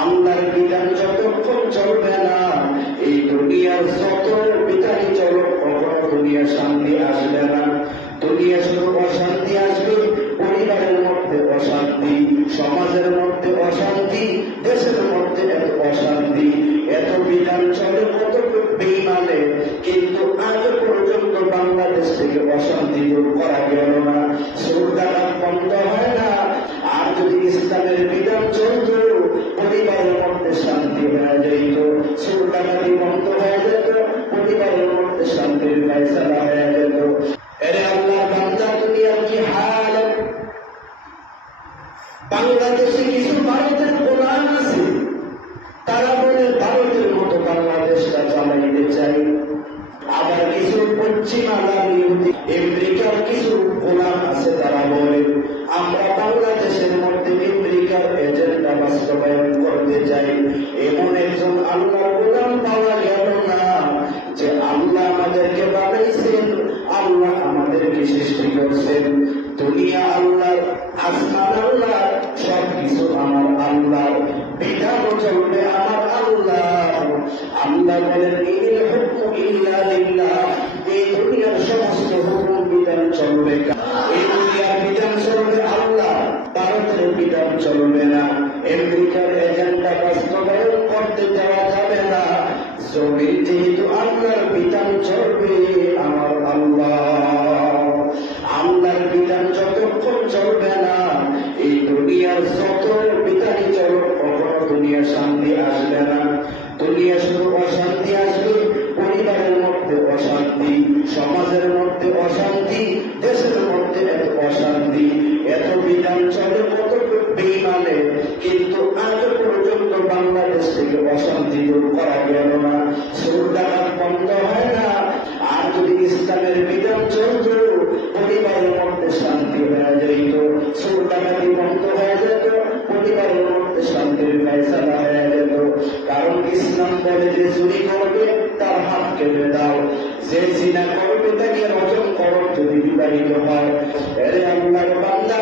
আল্লাহর বিধান যতক্ষণ চলবে না, এই দুনিয়ার যত বিধানই চলো, কখনো দুনিয়া শান্তি আসবে না। দুনিয়া শুধু অশান্তি আসবে, পরিবারের মধ্যে অশান্তি, সমাজের মধ্যে অশান্তি, দেশের মধ্যে এত অশান্তি, এত বিধান চলে কত বেঈমানে, কিন্তু আজ পর্যন্ত বাংলাদেশ থেকে অশান্তি দূর করা গেল না। সুরদানা বন্ধ হয় না। আর যদি ইসলামের বিধান চলত, পরিবারের মধ্যে শান্তি হয়ে যেত, সুরদানাটি বন্ধ হয়ে যেত, পরিবারের মধ্যে শান্তির ফয়সালা হয়ে যেত। এরে আল্লাহ বান্দা, দুনিয়ার কি হাল! বাংলাদেশে কিছু ভারতের গোলাম আছে, তারা বলে ভারতের মতো বাংলাদেশটা চালাইতে চাই। আবার কিছু পশ্চিমা আমেরিকার কিছু গোলাম আছে, তারা বলে আমরা বাংলাদেশের মধ্যে আমেরিকার এজেন্ডা বাস্তবায়ন করতে চাই। এমন একজন আল্লাহ গোলাম পাওয়া গেল না যে আল্লাহ আমাদেরকে বানাইছেন, আল্লাহ আমাদেরকে সৃষ্টি করছেন। দুনিয়া আল্লাহ, আসমান আল্লাহ, সবকিছু আমার আল্লাহ, বিধান চলবে আমার আল্লাহ। আল্লাহ বলেন ইনিল হুকমু ইল্লা লিল্লাহ, এই দুনিয়ার সমস্ত হুকুম বিধান চলবে, এই দুনিয়ার বিধান চলবে আল্লাহ, ভারতের বিধান চলবে না। আমেরিকার এজেন্ডা বাস্তবায়ন করতে দেওয়া যাবে না। জমিন যেহেতু আল্লাহর বিধান চলবে আমার আল্লাহ, আল্লাহর বিধান যতক্ষণ চলবে না, এই দুনিয়ার যত বিধানই চলো, কখনো দুনিয়া শান্তি আসবে না। দুনিয়া শুধু অশান্তি আসবে, পরিবারের মধ্যে অশান্তি, সমাজের মধ্যে অশান্তি, দেশের মধ্যে এত অশান্তি, এত বিধান চলে কত বেঈমানে, কিন্তু আজ পর্যন্ত বাংলাদেশ থেকে অশান্তি দূর করা গেল না। সুরদানা বন্ধ হয় না। আর যদি ইসলামের বিধান চলত, পরিবারের মধ্যে শান্তি হয়ে যেত, সুরদানাটি বন্ধ হয়ে যেত, পরিবারের মধ্যে শান্তির ফয়সালা হয়ে যেত। কারণ ইসলাম বলে যে চুরি করবে তার হাত কেটে দাও, যে জিনা করবে তাকে রজম করো যদি বিবাহিত হয়। এর আল্লাহর বান্দা,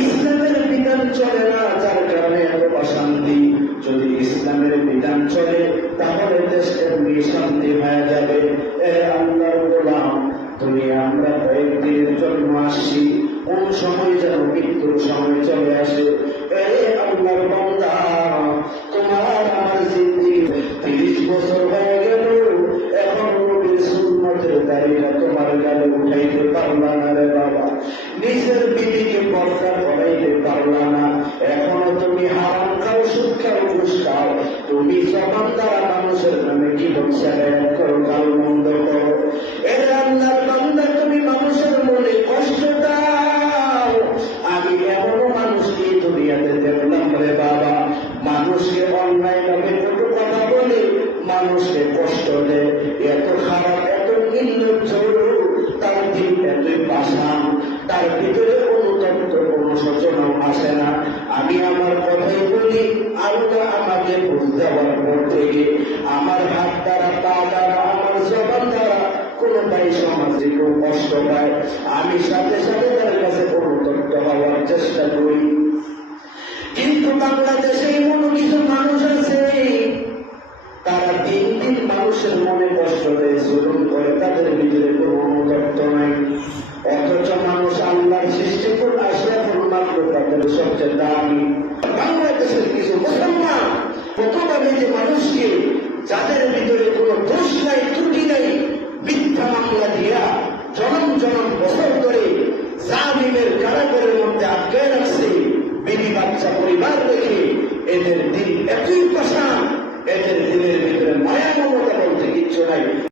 ইসলামের বিধান চলে না, যার কারণে এত অশান্তি। যদি ইসলামের বিধান চলে, তাহলে দেশ এমনি শান্তি হয়ে যাবে। আল্লাহর গোলাম, দুনিয়া আমরা কয়েকদিনের জন্য আসছি, কোন সময় যেন মৃত্যুর সময় চলে আসে। আল্লাহর বান্দা, তোমার আমার জিন্দেগি 30 বছর হয়ে গেল, এখন নবীর সুন্নতের দাড়িটা তোমার গালে উঠাইতে পারলা না রে বাবা, নিজের বিবিকে পর্দা করাইতে পারলা না, এখনো তুমি হারাম খাও, সুদ খাও, ঘুষ খাও, তুমি জবান দ্বারা মানুষের নামে কি বক্সাগায়াত করো, কাল মন্দ করো। এর আল্লাহর বান্দা, তুমি মানুষের মনে কষ্ট দাও। আমি এমনও মানুষকে দুনিয়াতে দেখলাম রে বাবা, মানুষকে অন্যায় ভাবে কটু কথা বলে, মানুষকে কষ্ট দেয়, এত খারাপ, এত নির্লজ্জ, তার দিন এতই পাষাণ, তার ভিতরে অনুতপ্ত অনুশোচনা আসে না। আমি আমার কথাই বলি, আল্লাহ আমাকে বুঝতে দেওয়ার পর থেকে আমার হাত দ্বারা, পা দ্বারা, আমার জবান দ্বারা কোনটাই সমাজে কেউ কষ্ট পায়, আমি সাথে সাথে তার কাছে অনুতপ্ত হওয়ার চেষ্টা করি। কিন্তু বাংলাদেশে এমন কিছু মানুষ আছে, তারা দিন দিন মানুষের মনে কষ্ট দেয়, জুলুম করে, তাদের ভিতরে কোনো অনুতপ্ত নাই। অথচ মানুষ আল্লাহ সৃষ্টি করে আশরাফুল মাখলুক, তাদের সবচেয়ে দামি। বাংলাদেশের কিছু মুসলমান প্রথমভাবে যে মানুষকে, যাদের ভিতরে